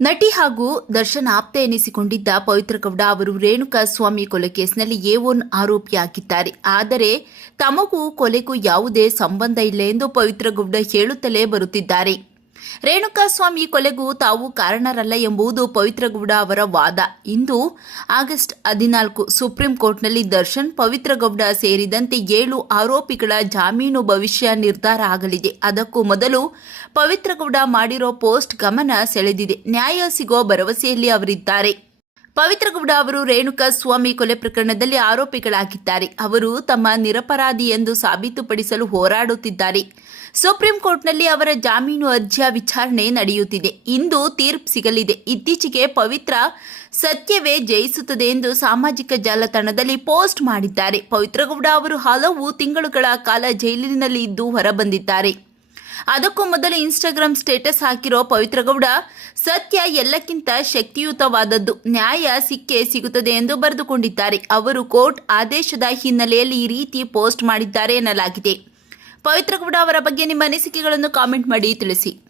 ನಟಿ ಹಾಗೂ ದರ್ಶನ್ ಆಪ್ತೆ ಎನಿಸಿಕೊಂಡಿದ್ದ ಪವಿತ್ರ ಗೌಡ ಅವರು ರೇಣುಕಾ ಸ್ವಾಮಿ ಕೊಲೆ ಕೇಸ್ನಲ್ಲಿ ಎ ಆರೋಪಿಯಾಗಿದ್ದಾರೆ. ಆದರೆ ತಮಗೂ ಕೊಲೆಗೂ ಯಾವುದೇ ಸಂಬಂಧ ಇಲ್ಲ ಎಂದು ಪವಿತ್ರ ಗೌಡ ಹೇಳುತ್ತಲೇ ಬರುತ್ತಿದ್ದಾರೆ. ರೇಣುಕಾ ಸ್ವಾಮಿ ಕೊಲೆಗೂ ತಾವು ಕಾರಣರಲ್ಲ ಎಂಬುದು ಪವಿತ್ರಗೌಡ ಅವರ ವಾದ. ಇಂದು ಆಗಸ್ಟ್ ಹದಿನಾಲ್ಕು ಸುಪ್ರೀಂ ಕೋರ್ಟ್ನಲ್ಲಿ ದರ್ಶನ್, ಪವಿತ್ರಗೌಡ ಸೇರಿದಂತೆ ಏಳು ಆರೋಪಿಗಳ ಜಾಮೀನು ಭವಿಷ್ಯ ನಿರ್ಧಾರ ಆಗಲಿದೆ. ಅದಕ್ಕೂ ಮೊದಲು ಪವಿತ್ರಗೌಡ ಮಾಡಿರೋ ಪೋಸ್ಟ್ ಗಮನ ಸೆಳೆದಿದೆ. ನ್ಯಾಯ ಸಿಗೋ ಭರವಸೆಯಲ್ಲಿ ಅವರಿದ್ದಾರೆ. ಪವಿತ್ರ ಗೌಡ ಅವರು ರೇಣುಕಾ ಸ್ವಾಮಿ ಕೊಲೆ ಪ್ರಕರಣದಲ್ಲಿ ಆರೋಪಿಗಳಾಗಿದ್ದಾರೆ. ಅವರು ತಮ್ಮ ನಿರಪರಾಧಿ ಎಂದು ಸಾಬೀತುಪಡಿಸಲು ಹೋರಾಡುತ್ತಿದ್ದಾರೆ. ಸುಪ್ರೀಂ ಕೋರ್ಟ್ನಲ್ಲಿ ಅವರ ಜಾಮೀನು ಅರ್ಜಿಯ ವಿಚಾರಣೆ ನಡೆಯುತ್ತಿದೆ. ಇಂದು ತೀರ್ಪು ಸಿಗಲಿದೆ. ಇತ್ತೀಚೆಗೆ ಪವಿತ್ರ ಸತ್ಯವೇ ಜಯಿಸುತ್ತದೆ ಎಂದು ಸಾಮಾಜಿಕ ಜಾಲತಾಣದಲ್ಲಿ ಪೋಸ್ಟ್ ಮಾಡಿದ್ದಾರೆ. ಪವಿತ್ರಗೌಡ ಅವರು ಹಲವು ತಿಂಗಳುಗಳ ಕಾಲ ಜೈಲಿನಲ್ಲಿ ಇದ್ದು ಹೊರಬಂದಿದ್ದಾರೆ. ಅದಕ್ಕೂ ಮೊದಲು ಇನ್ಸ್ಟಾಗ್ರಾಂ ಸ್ಟೇಟಸ್ ಹಾಕಿರೋ ಪವಿತ್ರ ಗೌಡ, ಸತ್ಯ ಎಲ್ಲಕ್ಕಿಂತ ಶಕ್ತಿಯುತವಾದದ್ದು, ನ್ಯಾಯ ಸಿಕ್ಕೇ ಸಿಗುತ್ತದೆ ಎಂದು ಬರೆದುಕೊಂಡಿದ್ದಾರೆ. ಅವರು ಕೋರ್ಟ್ ಆದೇಶದ ಹಿನ್ನೆಲೆಯಲ್ಲಿ ಈ ರೀತಿ ಪೋಸ್ಟ್ ಮಾಡಿದ್ದಾರೆ ಎನ್ನಲಾಗಿದೆ. ಪವಿತ್ರಗೌಡ ಅವರ ಬಗ್ಗೆ ನಿಮ್ಮ ಅನಿಸಿಕೆಗಳನ್ನು ಕಾಮೆಂಟ್ ಮಾಡಿ ತಿಳಿಸಿ.